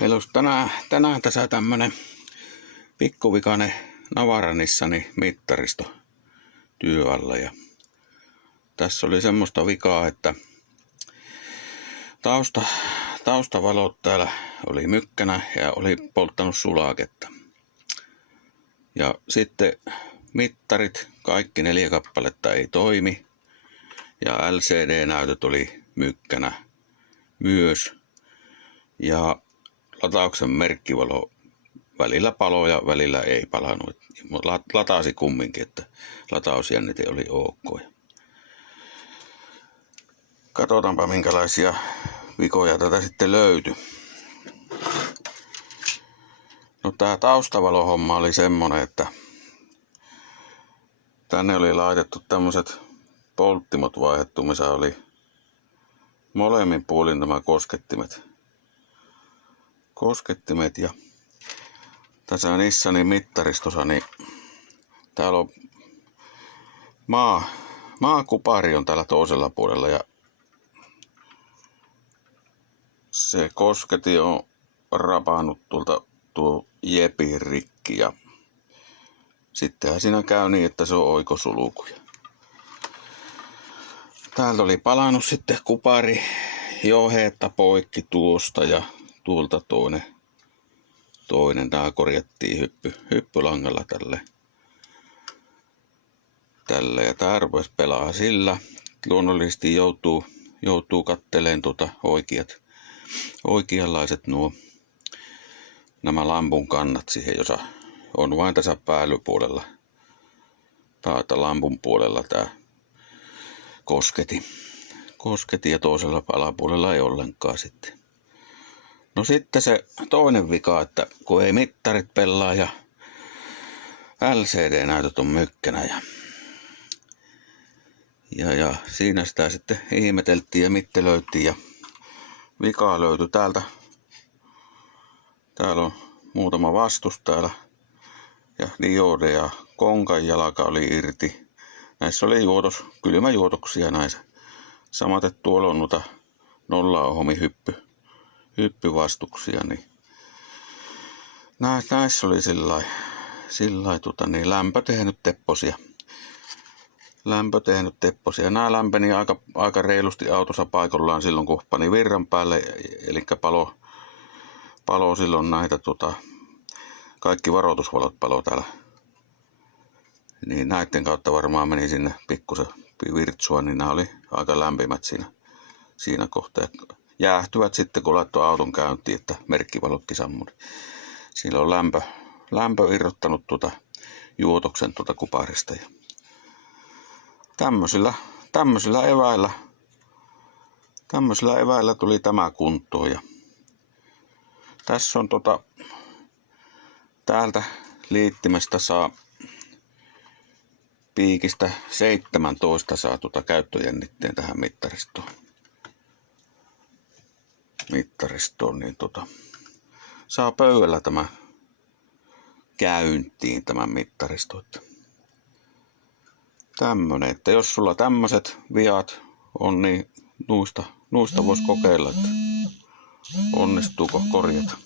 Meillä olisi tänään tässä tämmönen pikkuvikainen Navaranissani mittaristo työalla ja tässä oli semmoista vikaa, että taustavalot täällä oli mykkänä ja oli polttanut sulaketta. Ja sitten mittarit, kaikki 4 kappaletta ei toimi ja LCD-näytöt oli mykkänä myös. Ja latauksen merkkivalo välillä paloi ja välillä ei palannut. Latasi kumminkin, että latausjännite oli ok. Katsotaanpa minkälaisia vikoja tätä sitten löytyi. No tää taustavalohomma oli semmonen, että tänne oli laitettu tämmöset polttimot vaihdettu, missä oli molemmin puolin nämä koskettimet ja tässä Nissanin mittaristossa niin täällä on maakupari on täällä toisella puolella ja se kosketi on rapannut tuo jepin rikki ja sittenhän siinä käy niin, että se on oikosulkuja. Täältä oli palannut sitten kupari johetta poikki tuosta ja tuolta toinen. Tää korjattiin hyppylangalla tälle ja tää rupesi pelaa sillä. Luonnollisesti joutuu katteleen oikeanlaiset nämä lampun kannat siihen, jossa on vain tässä päällypuolella tai lampun puolella tää kosketi ja toisella alapuolella ei ollenkaan sitten. No sitten se toinen vika, että kun ei mittarit pelaa ja LCD-näytöt on mykkänä ja siinä sitä sitten ihmeteltiin ja mittelöitiin ja vikaa löytyi täältä. Täällä on muutama vastus täällä ja diode ja konkan jalka oli irti. Näissä oli kylmäjuotoksia näissä. Samaten tuolla on noita nollaohmi hyppyvastuksia, niin näissä oli lämpö tehnyt tepposia. Nämä lämpeni aika reilusti autossa paikallaan silloin, kun pani virran päälle, eli palo silloin näitä kaikki varoitusvalot palo täällä. Niin näiden kautta varmaan meni sinne pikkusen virtsua, niin nämä oli aika lämpimät siinä kohtaa. Jäähtyvät sitten, kun laittoi auton käyntiin, että merkkivalotkin sammui. Siinä on lämpö irrottanut juotoksen kuparista. Ja tämmöisillä eväillä tuli tämä kuntoon. Ja tässä on täältä liittimestä saa piikistä 17 saa käyttöjännitteen tähän mittaristoon niin saa pöydällä tämä käyntiin tämän mittaristo. Tämmönen, että jos sulla tämmöiset viat on, niin nuista voisi kokeilla, että onnistuuko korjata.